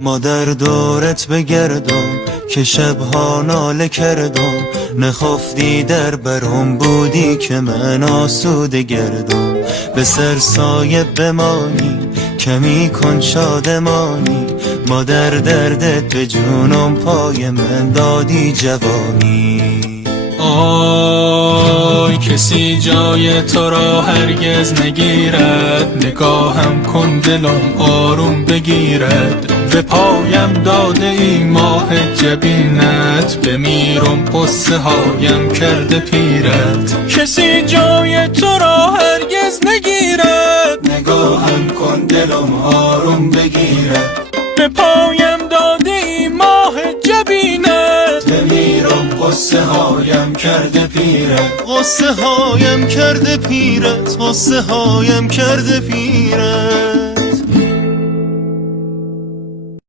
ما در دورت بگردم که شبها ناله کردم، نخفتی در برم بودی که من آسوده گردم. به سر سایه بمانی کمی کن شادمانی، ما در دردت به جونم پای من دادی جوانی. آی کسی جای تو را هرگز نگیرد، نگاهم کن دلم آروم بگیرد. به پایم داده ای ماه جبینت، بمیرم قصه هایم کرده پیرت. کسی جای تو را هرگز نگیرد، نگاهم کن دلم آروم بگیرد. به پایم داده ای ماه جبینت، بمیرم قصه هایم کرده پیرت. قصه هایم کرده پیرت، قصه هایم کرده پیرت.